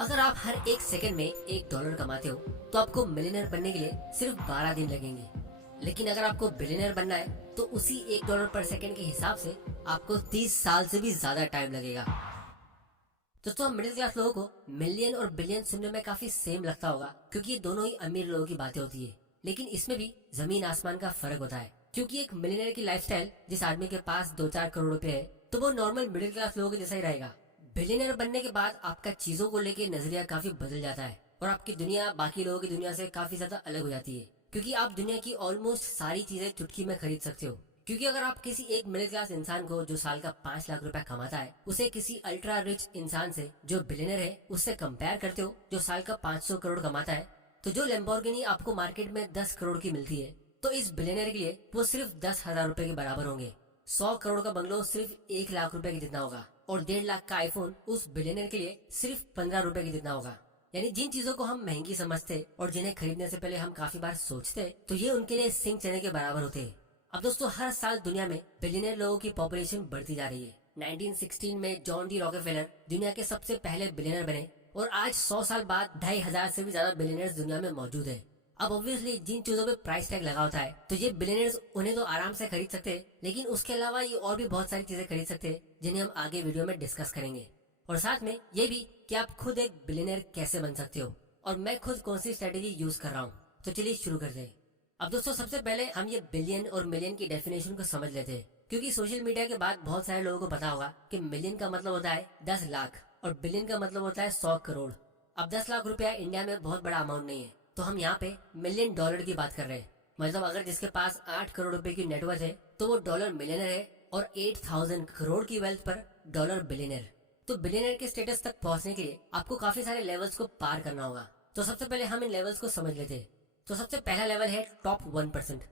अगर आप हर एक सेकंड में $1 कमाते हो तो आपको मिलियनर बनने के लिए सिर्फ 12 दिन लगेंगे। लेकिन अगर आपको बिलियनर बनना है तो उसी $1 पर सेकंड के हिसाब से आपको 30 साल से भी ज्यादा टाइम लगेगा। दोस्तों, हम मिडिल क्लास लोगों को मिलियन और बिलियन सुनने में काफी सेम लगता होगा क्योंकि ये दोनों ही अमीर लोगों की बातें होती है। लेकिन इसमें भी जमीन आसमान का फर्क होता है, क्योंकि एक मिलियनर की लाइफस्टाइल जिस आदमी के पास 2-4 करोड़ रुपए है तो वो नॉर्मल मिडिल क्लास लोगों के जैसा ही रहेगा। बिलियनर बनने के बाद आपका चीजों को लेके नजरिया काफी बदल जाता है और आपकी दुनिया बाकी लोगों की दुनिया से काफी ज्यादा अलग हो जाती है, क्योंकि आप दुनिया की ऑलमोस्ट सारी चीजें चुटकी में खरीद सकते हो। क्योंकि अगर आप किसी एक मिडिल क्लास इंसान को जो साल का 5 लाख रुपया कमाता है उसे किसी अल्ट्रा रिच इंसान से जो बिलियनर है उससे कंपेयर करते हो जो साल का 500 करोड़ कमाता है, तो जो लैम्बोर्गिनी आपको मार्केट में 10 करोड़ की मिलती है तो इस बिलियनर के लिए वो सिर्फ 10,000 रुपए के बराबर होंगे। 100 करोड़ का बंगलो सिर्फ 1 लाख रुपए के जितना होगा और 1.5 लाख का आईफोन उस बिलियनर के लिए सिर्फ 15 रुपए के जितना होगा। यानी जिन चीजों को हम महंगी समझते और जिन्हें खरीदने से पहले हम काफी बार सोचते तो ये उनके लिए सिंह चने के बराबर होते हैं। अब दोस्तों, हर साल दुनिया में बिलियनर लोगों की पॉपुलेशन बढ़ती जा रही है। 1916 में जॉन डी रॉकेफेलर दुनिया के सबसे पहले बिलियनर बने और आज 100 साल बाद 2,500 से भी ज्यादा बिलियनर्स दुनिया में मौजूद है। अब ऑब्वियसली जिन चीजों पे प्राइस टैग लगा होता है तो ये बिलियनर्स उन्हें तो आराम से खरीद सकते हैं, लेकिन उसके अलावा ये और भी बहुत सारी चीजें खरीद सकते हैं जिन्हें हम आगे वीडियो में डिस्कस करेंगे। और साथ में ये भी कि आप खुद एक बिलियनर कैसे बन सकते हो और मैं खुद कौन सी स्ट्रेटेजी यूज कर रहा हूँ। तो चलिए शुरू करते हैं। अब दोस्तों, सबसे पहले हम ये बिलियन और मिलियन की डेफिनेशन को समझ लेते हैं, क्योंकि सोशल मीडिया के बाद बहुत सारे लोगों को पता होगा कि मिलियन का मतलब होता है 10 लाख और बिलियन का मतलब होता है 100 करोड़। अब 10 लाख रुपया इंडिया में बहुत बड़ा अमाउंट नहीं है, तो हम यहाँ पे मिलियन डॉलर की बात कर रहे हैं। मतलब अगर जिसके पास 8 करोड़ रुपए की नेटवर्थ है तो वो डॉलर मिलियनर है और 8,000 करोड़ की वेल्थ पर डॉलर बिलियनर। तो बिलियनर के स्टेटस तक पहुंचने के लिए आपको काफी सारे लेवल्स को पार करना होगा। तो सबसे पहले हम इन लेवल्स को समझ लेते हैं। तो सबसे पहला लेवल है टॉप 1%।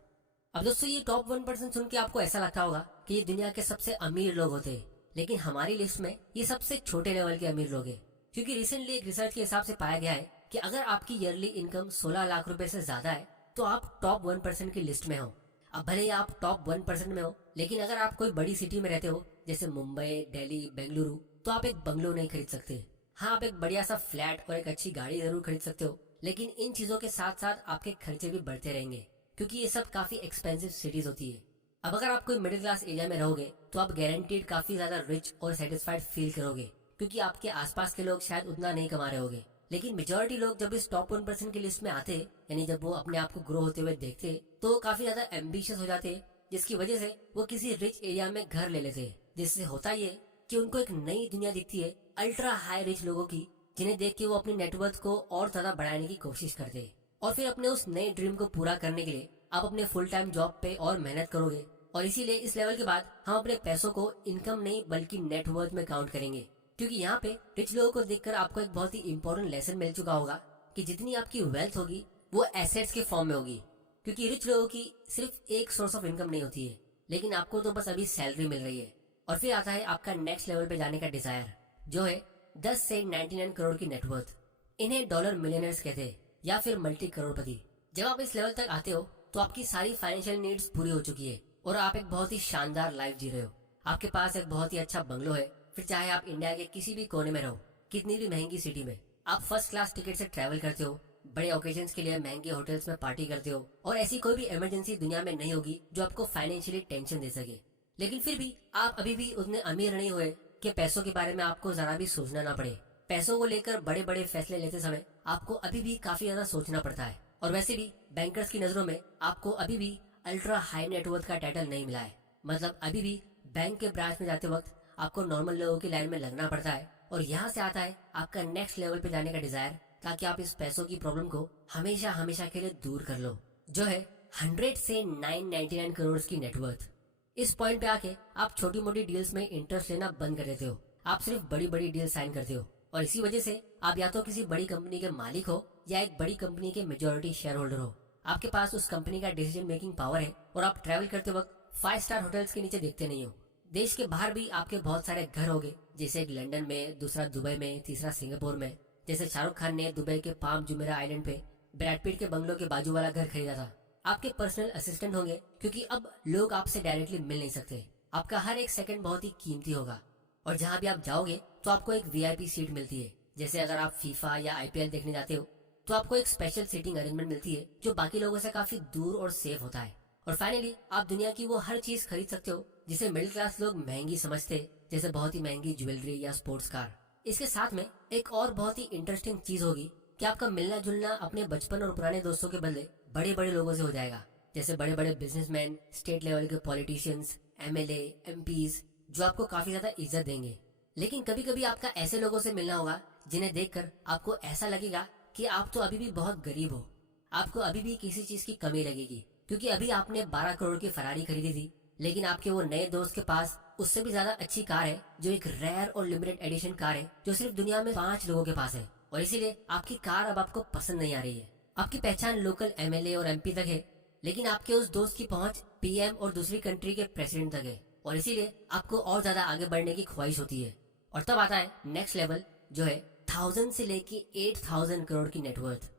अब दोस्तों, ये टॉप 1% सुन के आपको ऐसा लगता होगा कि ये दुनिया के सबसे अमीर लोग होते हैं, लेकिन हमारी लिस्ट में ये सबसे छोटे लेवल के अमीर लोग हैं। क्योंकि रिसेंटली एक रिसर्च के हिसाब से पाया गया है कि अगर आपकी ईयरली इनकम 16 लाख रुपए से ज्यादा है तो आप टॉप 1% की लिस्ट में हो। अब भले ही आप टॉप 1% में हो, लेकिन अगर आप कोई बड़ी सिटी में रहते हो जैसे मुंबई, दिल्ली, बेंगलुरु, तो आप एक बंगलो नहीं खरीद सकते। हाँ, आप एक बढ़िया सा फ्लैट और एक अच्छी गाड़ी जरूर खरीद सकते हो, लेकिन इन चीजों के साथ साथ आपके खर्चे भी बढ़ते रहेंगे क्योंकि ये सब काफी एक्सपेंसिव सिटीज होती है। अब अगर आप कोई मिडिल क्लास एरिया में रहोगे तो आप गारंटीड काफी ज्यादा रिच और सेटिस्फाइड फील करोगे, क्योंकि आपके आसपास के लोग शायद उतना नहीं कमा रहे होंगे। लेकिन मेजोरिटी लोग जब इस टॉप 1% की लिस्ट में आते, यानी जब वो अपने आप को ग्रो होते हुए देखते, तो वो काफी ज्यादा एम्बिशियस हो जाते, जिसकी वजह से वो किसी रिच एरिया में घर ले लेते। जिससे होता ये कि उनको एक नई दुनिया दिखती है अल्ट्रा हाई रिच लोगों की, जिन्हें देख के वो अपनी नेटवर्थ को और ज्यादा बढ़ाने की कोशिश करते। और फिर अपने उस नए ड्रीम को पूरा करने के लिए आप अपने फुल टाइम जॉब पे और मेहनत करोगे। और इसीलिए इस लेवल के बाद हम अपने पैसों को इनकम नहीं बल्कि नेटवर्थ में काउंट करेंगे, क्योंकि यहाँ पे रिच लोगों को देखकर आपको एक बहुत ही इंपॉर्टेंट लेसन मिल चुका होगा कि जितनी आपकी वेल्थ होगी वो एसेट्स के फॉर्म में होगी। क्योंकि रिच लोगों की सिर्फ एक सोर्स ऑफ इनकम नहीं होती है, लेकिन आपको तो बस अभी सैलरी मिल रही है। और फिर आता है आपका नेक्स्ट लेवल पे जाने का डिजायर, जो है 10 से 99 करोड़ की नेटवर्थ। इन्हें डॉलर मिलियनर्स कहते हैं या फिर मल्टी करोड़पति। जब आप इस लेवल तक आते हो तो आपकी सारी फाइनेंशियल नीड्स पूरी हो चुकी है और आप एक बहुत ही शानदार लाइफ जी रहे हो। आपके पास एक बहुत ही अच्छा बंगलो है, फिर चाहे आप इंडिया के किसी भी कोने में रहो, कितनी भी महंगी सिटी में। आप फर्स्ट क्लास टिकट से ट्रैवल करते हो, बड़े ओकेजन्स के लिए महंगे होटल्स में पार्टी करते हो, और ऐसी कोई भी इमरजेंसी दुनिया में नहीं होगी जो आपको फाइनेंशियली टेंशन दे सके। लेकिन फिर भी आप अभी भी उतने अमीर नहीं हुए कि पैसों के बारे में आपको जरा भी सोचना ना पड़े। पैसों को लेकर बड़े बड़े फैसले लेते समय आपको अभी भी काफी ज्यादा सोचना पड़ता है। और वैसे भी बैंकर्स की नजरों में आपको अभी भी अल्ट्रा हाई नेटवर्थ का टाइटल नहीं मिला है। मतलब अभी भी बैंक के ब्रांच में जाते वक्त आपको नॉर्मल लोगों की लाइन में लगना पड़ता है। और यहाँ से आता है आपका नेक्स्ट लेवल पे जाने का डिजायर, ताकि आप इस पैसों की प्रॉब्लम को हमेशा हमेशा के लिए दूर कर लो, जो है 100 से 999 करोड़ की नेटवर्थ। इस पॉइंट पे आके आप छोटी मोटी डील्स में इंटरेस्ट लेना बंद कर देते हो। आप सिर्फ बड़ी बड़ी डील साइन करते हो और इसी वजह से आप या तो किसी बड़ी कंपनी के मालिक हो या एक बड़ी कंपनी के मेजोरिटी शेयर होल्डर हो। आपके पास उस कंपनी का डिसीजन मेकिंग पावर है और आप ट्रैवल करते वक्त 5 स्टार होटल्स के नीचे देखते नहीं हो। देश के बाहर भी आपके बहुत सारे घर होंगे, जैसे एक लंदन में, दूसरा दुबई में, तीसरा सिंगापुर में। जैसे शाहरुख खान ने दुबई के पाम जुमेरा आइलैंड पे ब्रैड पिट के बंगलों के बाजू वाला घर खरीदा था। आपके पर्सनल असिस्टेंट होंगे, क्योंकि अब लोग आपसे डायरेक्टली मिल नहीं सकते। आपका हर एक सेकंड बहुत ही कीमती होगा और जहाँ भी आप जाओगे तो आपको एक VIP सीट मिलती है, जैसे अगर आप फीफा या आईपीएल देखने जाते हो तो आपको एक स्पेशल सीटिंग अरेंजमेंट मिलती है जो बाकी लोगों से काफी दूर और सेफ होता है। और फाइनली आप दुनिया की वो हर चीज खरीद सकते हो जिसे मिडिल क्लास लोग महंगी समझते, जैसे बहुत ही महंगी ज्वेलरी या स्पोर्ट्स कार। इसके साथ में एक और बहुत ही इंटरेस्टिंग चीज होगी कि आपका मिलना जुलना अपने बचपन और पुराने दोस्तों के बदले बड़े बड़े लोगों से हो जाएगा, जैसे बड़े बड़े बिजनेसमैन, स्टेट लेवल के पॉलिटिशियंस, एमएलए, एमपीज, जो आपको काफी ज्यादा इज्जत देंगे। लेकिन कभी कभी आपका ऐसे लोगों से मिलना होगा जिन्हें देखकर आपको ऐसा लगेगा कि आप तो अभी भी बहुत गरीब हो, आपको अभी भी किसी चीज की कमी लगेगी, क्योंकि अभी आपने 12 करोड़ की फरारी खरीदी थी, लेकिन आपके वो नए दोस्त के पास उससे भी ज्यादा अच्छी कार है, जो एक रेयर और लिमिटेड एडिशन कार है जो सिर्फ दुनिया में 5 लोगों के पास है। और इसीलिए आपकी कार अब आपको पसंद नहीं आ रही है। आपकी पहचान लोकल एमएलए और एमपी तक है, लेकिन आपके उस दोस्त की पहुंच पीएम और दूसरी कंट्री के प्रेसिडेंट तक है, और इसीलिए आपको और ज्यादा आगे बढ़ने की ख्वाहिश होती है। और तब आता है नेक्स्ट लेवल, जो है 1000 से लेके 8000 करोड़ की नेटवर्थ।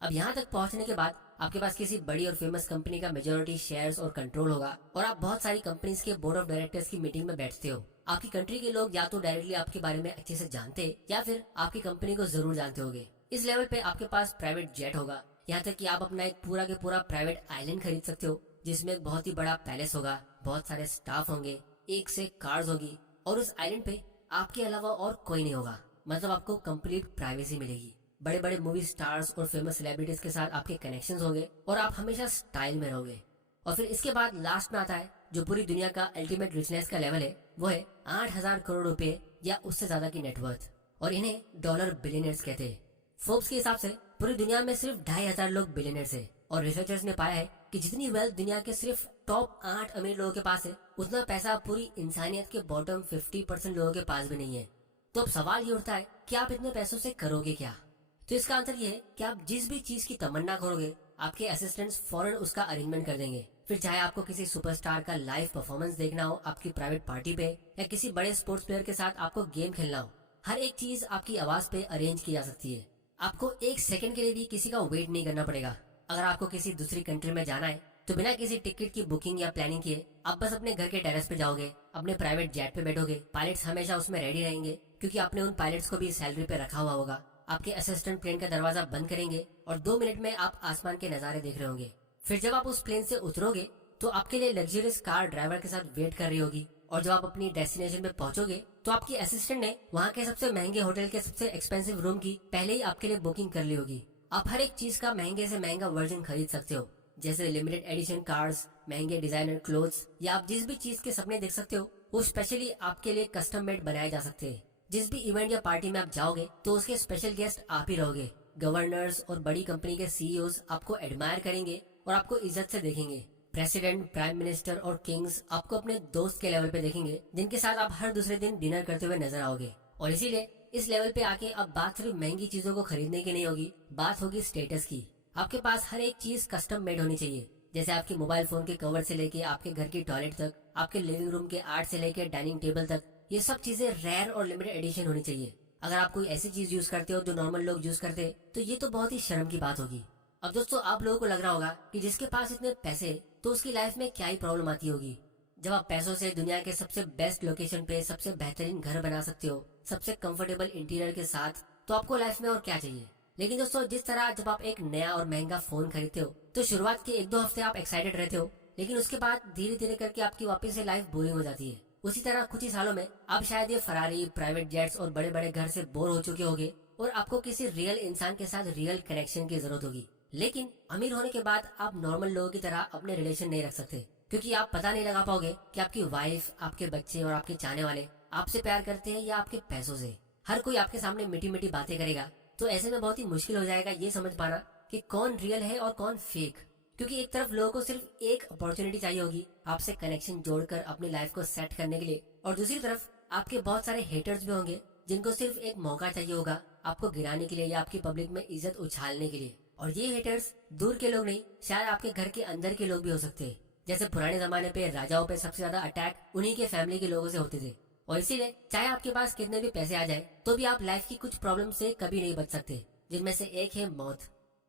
अब यहाँ तक पहुँचने के बाद आपके पास किसी बड़ी और फेमस कंपनी का मेजोरिटी शेयर्स और कंट्रोल होगा, और आप बहुत सारी कंपनीज के बोर्ड ऑफ डायरेक्टर्स की मीटिंग में बैठते हो। आपकी कंट्री के लोग या तो डायरेक्टली आपके बारे में अच्छे से जानते, या फिर आपकी कंपनी को जरूर जानते होंगे। इस लेवल पे आपके पास प्राइवेट जेट होगा, यहाँ तक कि आप अपना एक पूरा के पूरा प्राइवेट आइलैंड खरीद सकते हो, जिसमें एक बहुत ही बड़ा पैलेस होगा, बहुत सारे स्टाफ होंगे, एक से कार्स होगी, और उस आइलैंड पे आपके अलावा और कोई नहीं होगा। मतलब आपको कंप्लीट प्राइवेसी मिलेगी। बड़े बड़े मूवी स्टार्स और फेमस सेलिब्रिटीज के साथ आपके कनेक्शंस होंगे, और आप हमेशा स्टाइल में रहोगे। और फिर इसके बाद लास्ट में आता है जो पूरी दुनिया का अल्टीमेट रिचनेस का लेवल है, वो है 8000 करोड़ रुपए या उससे ज्यादा की नेटवर्थ, और इन्हें डॉलर बिलियनर्स कहते हैं। फोर्ब्स के हिसाब से पूरी दुनिया में सिर्फ 2500 लोग बिलियनर्स है, और रिसर्चर्स ने पाया है कि जितनी वेल्थ दुनिया के सिर्फ टॉप 8 अमीर लोगों के पास है, उतना पैसा पूरी इंसानियत के बॉटम 50% लोगों के पास भी नहीं है। तो अब सवाल ये उठता है कि आप इतने पैसों से करोगे क्या? तो इसका आंसर ये है कि आप जिस भी चीज की तमन्ना करोगे, आपके असिस्टेंट्स फौरन उसका अरेंजमेंट कर देंगे। फिर चाहे आपको किसी सुपरस्टार का लाइव परफॉर्मेंस देखना हो आपकी प्राइवेट पार्टी पे, या किसी बड़े स्पोर्ट्स प्लेयर के साथ आपको गेम खेलना हो, हर एक चीज आपकी आवाज पे अरेंज की जा सकती है। आपको 1 सेकंड के लिए भी किसी का वेट नहीं करना पड़ेगा। अगर आपको किसी दूसरी कंट्री में जाना है तो बिना किसी टिकट की बुकिंग या प्लानिंग किए आप बस अपने घर के टेरेस पे जाओगे, अपने प्राइवेट जेट पे बैठोगे। पायलट्स हमेशा उसमें रेडी रहेंगे, क्योंकि आपने उन पायलट्स को भी सैलरी पे रखा हुआ होगा। आपके असिस्टेंट प्लेन का दरवाजा बंद करेंगे और 2 मिनट में आप आसमान के नजारे देख रहे होंगे। फिर जब आप उस प्लेन से उतरोगे तो आपके लिए लग्जरियस कार ड्राइवर के साथ वेट कर रही होगी, और जब आप अपनी डेस्टिनेशन पे पहुंचोगे तो आपकी असिस्टेंट ने वहाँ के सबसे महंगे होटल के सबसे एक्सपेंसिव रूम की पहले ही आपके लिए बुकिंग कर ली होगी। आप हर एक चीज का महंगे से महंगा वर्जन खरीद सकते हो, जैसे लिमिटेड एडिशन कार्स, महंगे डिजाइनर क्लोथ्स, या आप जिस भी चीज के सपने देख सकते हो वो स्पेशली आपके लिए कस्टम मेड बनाए जा सकते हैं। जिस भी इवेंट या पार्टी में आप जाओगे तो उसके स्पेशल गेस्ट आप ही रहोगे। गवर्नर्स और बड़ी कंपनी के सीईओज आपको एडमायर करेंगे और आपको इज्जत से देखेंगे। प्रेसिडेंट, प्राइम मिनिस्टर और किंग्स आपको अपने दोस्त के लेवल पे देखेंगे, जिनके साथ आप हर दूसरे दिन डिनर करते हुए नजर आओगे। और इसीलिए इस लेवल पे आके अब बात सिर्फ महंगी चीजों को खरीदने की नहीं होगी, बात होगी स्टेटस की। आपके पास हर एक चीज कस्टम मेड होनी चाहिए, जैसे आपके मोबाइल फोन के कवर से लेके आपके घर की टॉयलेट तक, आपके लिविंग रूम के आर्ट से लेके डाइनिंग टेबल तक, ये सब चीजें रेयर और लिमिटेड एडिशन होनी चाहिए। अगर आप कोई ऐसी चीज यूज करते हो जो नॉर्मल लोग यूज करते तो ये तो बहुत ही शर्म की बात होगी। अब दोस्तों, आप लोगों को लग रहा होगा कि जिसके पास इतने पैसे तो उसकी लाइफ में क्या ही प्रॉब्लम आती होगी। जब आप पैसों से दुनिया के सबसे बेस्ट लोकेशन पे सबसे बेहतरीन घर बना सकते हो, सबसे कंफर्टेबल इंटीरियर के साथ, तो आपको लाइफ में और क्या चाहिए। लेकिन दोस्तों, जिस तरह जब आप एक नया और महंगा फोन खरीदते हो तो शुरुआत के 1-2 हफ्ते आप एक्साइटेड रहते हो, लेकिन उसके बाद धीरे धीरे करके आपकी वापस से लाइफ बोरिंग हो जाती है। उसी तरह कुछ ही सालों में आप शायद ये फरारी, प्राइवेट जेट्स और बड़े बड़े घर से बोर हो चुके होंगे, और आपको किसी रियल इंसान के साथ रियल कनेक्शन की जरूरत होगी। लेकिन अमीर होने के बाद आप नॉर्मल लोगों की तरह अपने रिलेशन नहीं रख सकते, क्योंकि आप पता नहीं लगा पाओगे कि आपकी वाइफ, आपके बच्चे और आपके चाहने वाले आपसे प्यार करते हैं या आपके पैसों से। हर कोई आपके सामने मीठी मीठी बातें करेगा, तो ऐसे में बहुत ही मुश्किल हो जाएगा ये समझ पाना कि कौन रियल है और कौन फेक। क्योंकि एक तरफ लोगों को सिर्फ एक अपॉर्चुनिटी चाहिए होगी आपसे कनेक्शन जोड़कर अपनी लाइफ को सेट करने के लिए, और दूसरी तरफ आपके बहुत सारे हेटर्स भी होंगे जिनको सिर्फ एक मौका चाहिए होगा आपको गिराने के लिए या आपकी पब्लिक में इज्जत उछालने के लिए। और ये हेटर्स दूर के लोग नहीं, शायद आपके घर के अंदर के लोग भी हो सकते हैं। जैसे पुराने जमाने पे राजाओं पे सबसे ज्यादा अटैक उन्हीं के फैमिली के लोगों से होते थे। और इसीलिए चाहे आपके पास कितने भी पैसे आ जाए तो भी आप लाइफ की कुछ प्रॉब्लम से कभी नहीं बच सकते, जिनमें से एक है मौत।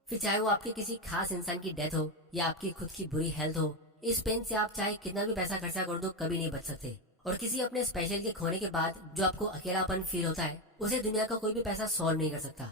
फिर चाहे वो आपके किसी खास इंसान की डेथ हो या आपकी खुद की बुरी हेल्थ हो, इस पेन से आप चाहे कितना भी पैसा खर्चा कर दो कभी नहीं बच सकते। और किसी अपने स्पेशल के खोने के बाद जो आपको अकेलापन फील होता है उसे दुनिया का कोई भी पैसा सॉल्व नहीं कर सकता।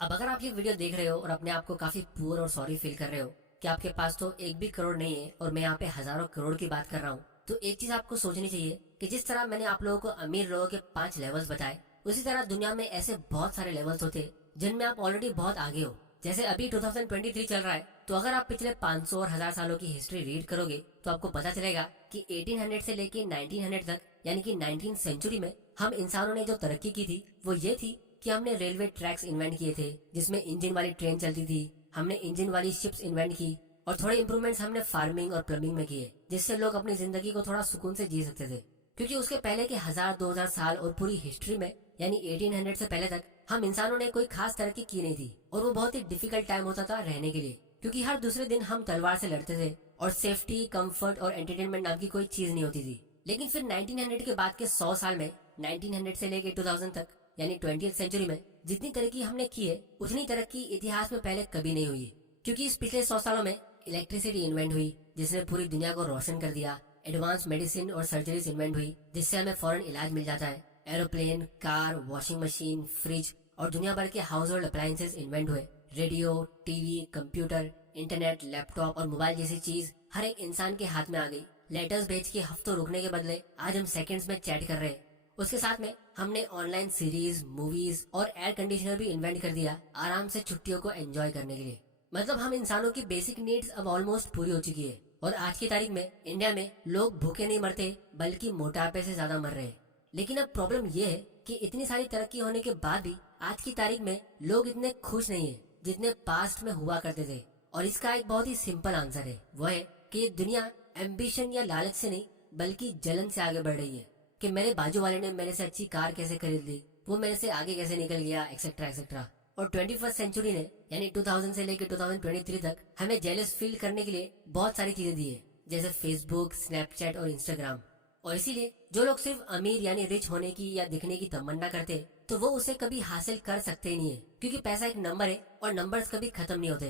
अब अगर आप ये वीडियो देख रहे हो और अपने आप को काफी पुअर और सॉरी फील कर रहे हो कि आपके पास तो एक भी करोड़ नहीं है और मैं यहाँ पे हजारों करोड़ की बात कर रहा हूँ, तो एक चीज आपको सोचनी चाहिए कि जिस तरह मैंने आप लोगों को अमीर लोगों के 5 लेवल्स बताए, उसी तरह दुनिया में ऐसे बहुत सारे लेवल्स होते जिनमें आप ऑलरेडी बहुत आगे हो। जैसे अभी 2023 चल रहा है, तो अगर आप पिछले 500 और 1000 सालों की हिस्ट्री रीड करोगे तो आपको पता चलेगा कि 1800 से लेके 1900 तक यानी कि 19th सेंचुरी में हम इंसानों ने जो तरक्की की थी वो ये थी कि हमने रेलवे ट्रैक्स इन्वेंट किए थे जिसमें इंजन वाली ट्रेन चलती थी, हमने इंजन वाली शिप्स इन्वेंट की और थोड़े इम्प्रूवमेंट्स हमने फार्मिंग और प्लम्बिंग में किए जिससे लोग अपनी जिंदगी को थोड़ा सुकून से जी सकते थे। क्योंकि उसके पहले के 1000-2000 साल और पूरी हिस्ट्री में यानी 1800 से पहले तक हम इंसानों ने कोई खास तरक्की की नहीं थी और वो बहुत ही डिफिकल्ट टाइम होता था रहने के लिए, क्योंकि हर दूसरे दिन हम तलवार से लड़ते थे और सेफ्टी, कंफर्ट और एंटरटेनमेंट नाम की कोई चीज नहीं होती थी। लेकिन फिर 1900 के बाद के 100 साल में 1900 से लेके 2000 तक यानी 20th सेंचुरी में जितनी तरक्की हमने की है उतनी तरक्की इतिहास में पहले कभी नहीं हुई, क्योंकि इस पिछले 100 सालों में इलेक्ट्रिसिटी इन्वेंट हुई जिसने पूरी दुनिया को रोशन कर दिया, एडवांस मेडिसिन और सर्जरीज इन्वेंट हुई जिससे हमें फौरन इलाज मिल जाता है, aeroplane, car, washing machine, fridge और दुनिया भर के हाउस होल्ड अप्लायंसेस इन्वेंट हुए, radio, TV, computer, internet, laptop और मोबाइल जैसी चीज हर एक इंसान के हाथ में आ गई। लेटर्स भेज के हफ्तों रुकने के बदले आज हम सेकंड्स में चैट कर रहे हैं। उसके साथ में हमने ऑनलाइन सीरीज, मूवीज और एयर कंडीशनर भी इन्वेंट कर दिया आराम से छुट्टियों को एंजॉय करने के लिए। मतलब हम इंसानों की बेसिक नीड्स अब ऑलमोस्ट पूरी हो चुकी है और आज की तारीख में इंडिया में लोग भूखे नहीं मरते बल्कि मोटापे से ज्यादा मर रहे हैं। लेकिन अब प्रॉब्लम ये है कि इतनी सारी तरक्की होने के बाद भी आज की तारीख में लोग इतने खुश नहीं है जितने पास्ट में हुआ करते थे। और इसका एक बहुत ही सिंपल आंसर है, वो है कि ये दुनिया एम्बिशन या लालच से नहीं बल्कि जलन से आगे बढ़ रही है कि मेरे बाजू वाले ने मेरे से अच्छी कार कैसे खरीद ली, वो मेरे से आगे कैसे निकल गया, एक्सेट्रा एक्सेट्रा। और 21st सेंचुरी ने यानी 2000 से लेकर 2023 तक हमें जेलस फील करने के लिए बहुत सारी चीजें दी है, जैसे फेसबुक, स्नैपचैट और इंस्टाग्राम। और इसीलिए जो लोग सिर्फ अमीर यानी रिच होने की या दिखने की तमन्ना करते तो वो उसे कभी हासिल कर सकते ही नहीं है, क्योंकि पैसा एक नंबर है और नंबर्स कभी खत्म नहीं होते।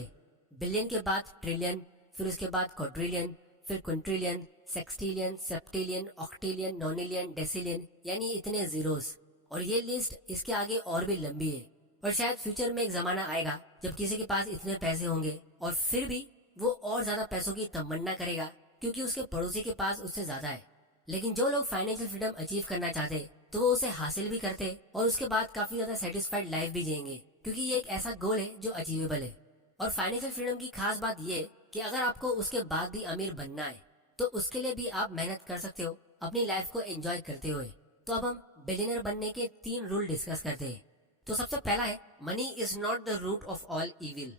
बिलियन के बाद ट्रिलियन, फिर उसके बाद क्वाड्रिलियन, फिर क्विंट्रिलियन, सेक्सटिलियन, सेप्टिलियन, ऑक्टिलियन, नॉनिलियन, डेसिलियन, यानी इतने जीरोस। और ये लिस्ट इसके आगे और भी लंबी है। और शायद फ्यूचर में एक जमाना आएगा जब किसी के पास इतने पैसे होंगे और फिर भी वो और ज्यादा पैसों की तमन्ना करेगा क्योंकि उसके पड़ोसी के पास उससे ज्यादा है। लेकिन जो लोग फाइनेंशियल फ्रीडम अचीव करना चाहते तो वो उसे हासिल भी करते और उसके बाद काफी ज्यादा सेटिस्फाइड लाइफ भी जिएंगे, क्योंकि ये एक ऐसा गोल है जो अचीवेबल है। और फाइनेंशियल फ्रीडम की खास बात ये है कि अगर आपको उसके बाद भी अमीर बनना है तो उसके लिए भी आप मेहनत कर सकते हो अपनी लाइफ को एंजॉय करते हुए। तो अब हम बिलियनर बनने के 3 रूल डिस्कस करते हैं। तो सबसे पहला है, money is not the root of all evil.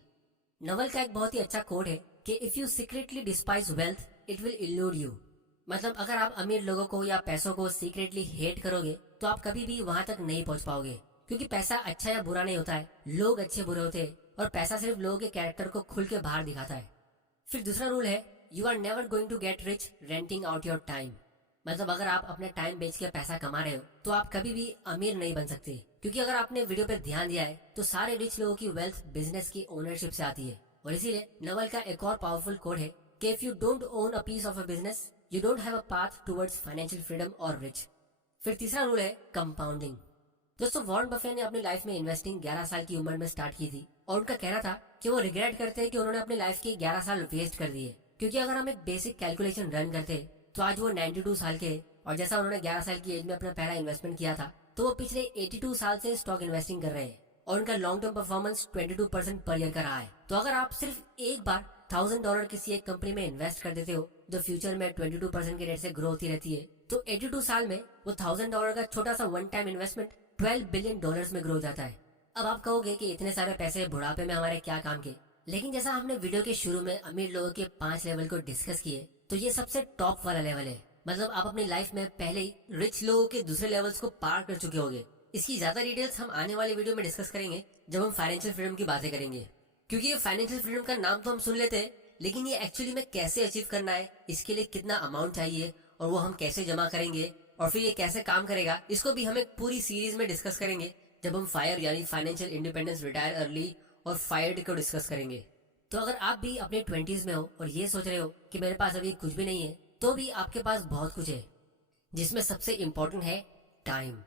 Naval का एक बहुत ही अच्छा कोड है कि if you secretly despise wealth it will elude you. मतलब अगर आप अमीर लोगों को या पैसों को सीक्रेटली हेट करोगे तो आप कभी भी वहां तक नहीं पहुंच पाओगे, क्योंकि पैसा अच्छा या बुरा नहीं होता है, लोग अच्छे बुरे होते हैं और पैसा सिर्फ लोगों के कैरेक्टर को खुल के बाहर दिखाता है। फिर दूसरा रूल है, you are never going to get rich renting out your time. मतलब अगर आप अपने टाइम बेच के पैसा कमा रहे हो तो आप कभी भी अमीर नहीं बन सकते, क्योंकि अगर आपने वीडियो पे ध्यान दिया है तो सारे रिच लोगों की वेल्थ बिजनेस की ओनरशिप से आती है। और इसीलिए नवल का एक और पावरफुल कोड है कि if you don't own a piece of a business you don't have a path towards financial freedom और रिच। फिर तीसरा रूल है कंपाउंडिंग। दोस्तों, वॉरेन बफेट ने अपनी लाइफ में इन्वेस्टिंग 11 साल की उम्र में स्टार्ट की थी और उनका कहना था कि वो रिग्रेट करते हैं कि उन्होंने अपनी लाइफ के 11 साल वेस्ट कर दिए, क्योंकि अगर हम एक बेसिक कैलकुलेशन रन करते तो आज वो 92 साल के, और जैसा उन्होंने 11 साल की एज में अपना पहला इन्वेस्टमेंट किया था तो वो पिछले 82 साल से स्टॉक इन्वेस्टिंग कर रहे हैं और उनका long term performance 22% per year का रहा है। तो अगर आप सिर्फ एक बार $1000 किसी एक कंपनी में इन्वेस्ट कर देते हो जो फ्यूचर में 22% के रेट से ग्रो होती रहती है, तो 82 साल में वो $1000 का छोटा सा वन टाइम इन्वेस्टमेंट $12 बिलियन में ग्रो हो जाता है। अब आप कहोगे कि इतने सारे पैसे बुढ़ापे में हमारे क्या काम के, लेकिन जैसा हमने वीडियो के शुरू में अमीर लोगों के 5 लेवल को डिस्कस किए तो ये सबसे टॉप वाला लेवल है। मतलब आप अपनी लाइफ में पहले ही रिच लोगों के दूसरे लेवल्स को पार कर चुके होंगे। इसकी ज्यादा डिटेल्स हम आने वाले वीडियो में डिस्कस करेंगे जब हम फाइनेंशियल फ्रीडम की बातें करेंगे, क्योंकि ये फाइनेंशियल फ्रीडम का नाम तो हम सुन लेते हैं, लेकिन ये एक्चुअली में कैसे अचीव करना है, इसके लिए कितना अमाउंट चाहिए और वो हम कैसे जमा करेंगे और फिर ये कैसे काम करेगा, इसको भी हम एक पूरी सीरीज में डिस्कस करेंगे जब हम फायर यानी फाइनेंशियल इंडिपेंडेंस, रिटायर अर्ली और फायर्ड को डिस्कस करेंगे। तो अगर आप भी अपने 20s में हो और ये सोच रहे हो कि मेरे पास अभी कुछ भी नहीं है, तो भी आपके पास बहुत कुछ है। जिसमें सबसे इम्पोर्टेंट है टाइम।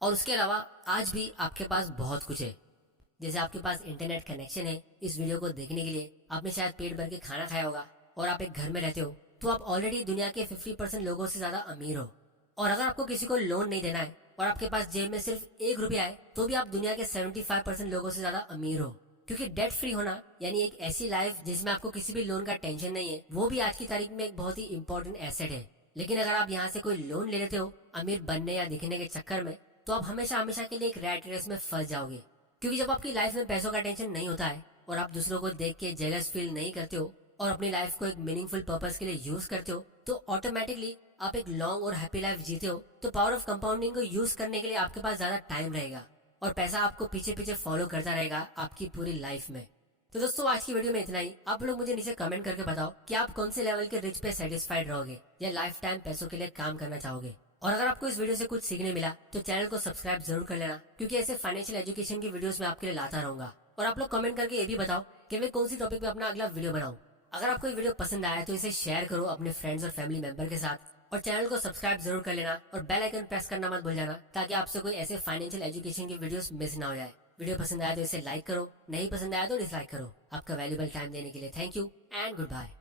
और उसके अलावा आज भी आपके पास बहुत कुछ है, जैसे आपके पास इंटरनेट कनेक्शन है। इस वीडियो को देखने के लिए आपने शायद पेट भर के खाना खाया होगा और आप एक घर में रहते हो, तो आप ऑलरेडी दुनिया के 50% लोगों से ज्यादा अमीर हो। और अगर आपको किसी को लोन नहीं देना है और आपके पास जेब में सिर्फ 1 रुपया है, तो भी आप दुनिया के 75% लोगों से ज्यादा अमीर हो। क्योंकि डेट फ्री होना यानी एक ऐसी लाइफ जिसमें आपको किसी भी लोन का टेंशन नहीं है, वो भी आज की तारीख में एक बहुत ही इंपॉर्टेंट एसेट है। लेकिन अगर आप यहाँ से कोई लोन ले लेते हो अमीर बनने या दिखने के चक्कर में, तो आप हमेशा हमेशा के लिए एक रैट रेस में फंस जाओगे। क्योंकि जब आपकी लाइफ में पैसों का टेंशन नहीं होता है और आप दूसरों को देख के जेलस फील नहीं करते हो और अपनी लाइफ को एक मीनिंगफुल पर्पस के लिए यूज करते हो, तो ऑटोमेटिकली आप एक लॉन्ग और हैप्पी लाइफ जीते हो। तो पावर ऑफ कंपाउंडिंग को यूज करने के लिए आपके पास ज्यादा टाइम रहेगा और पैसा आपको पीछे पीछे फॉलो करता रहेगा आपकी पूरी लाइफ में। तो दोस्तों आज की वीडियो में इतना ही। आप लोग मुझे नीचे कमेंट करके बताओ कि आप कौन से लेवल के रिच पे सेटिस्फाइड रहोगे या लाइफ टाइम पैसों के लिए काम करना चाहोगे। और अगर आपको इस वीडियो से कुछ सीखने मिला तो चैनल को सब्सक्राइब जरूर कर लेना, क्योंकि ऐसे फाइनेंशियल एजुकेशन की वीडियोस मैं आपके लिए लाता रहूंगा। और आप लोग कमेंट करके ये भी बताओ कि मैं कौन सी टॉपिक पे अपना अगला वीडियो बनाऊं। अगर आपको ये वीडियो पसंद आया तो इसे शेयर करो अपने फ्रेंड्स और फैमिली मेंबर के साथ, और चैनल को सब्सक्राइब जरूर कर लेना और बेल आइकन प्रेस करना मत भूल जाना, ताकि आपसे कोई ऐसे फाइनेंशियल एजुकेशन की वीडियोस मिस ना हो जाए। वीडियो पसंद आया तो इसे लाइक करो, नहीं पसंद आया तो डिसलाइक करो। आपका वैल्यूबल टाइम देने के लिए thank you and good bye.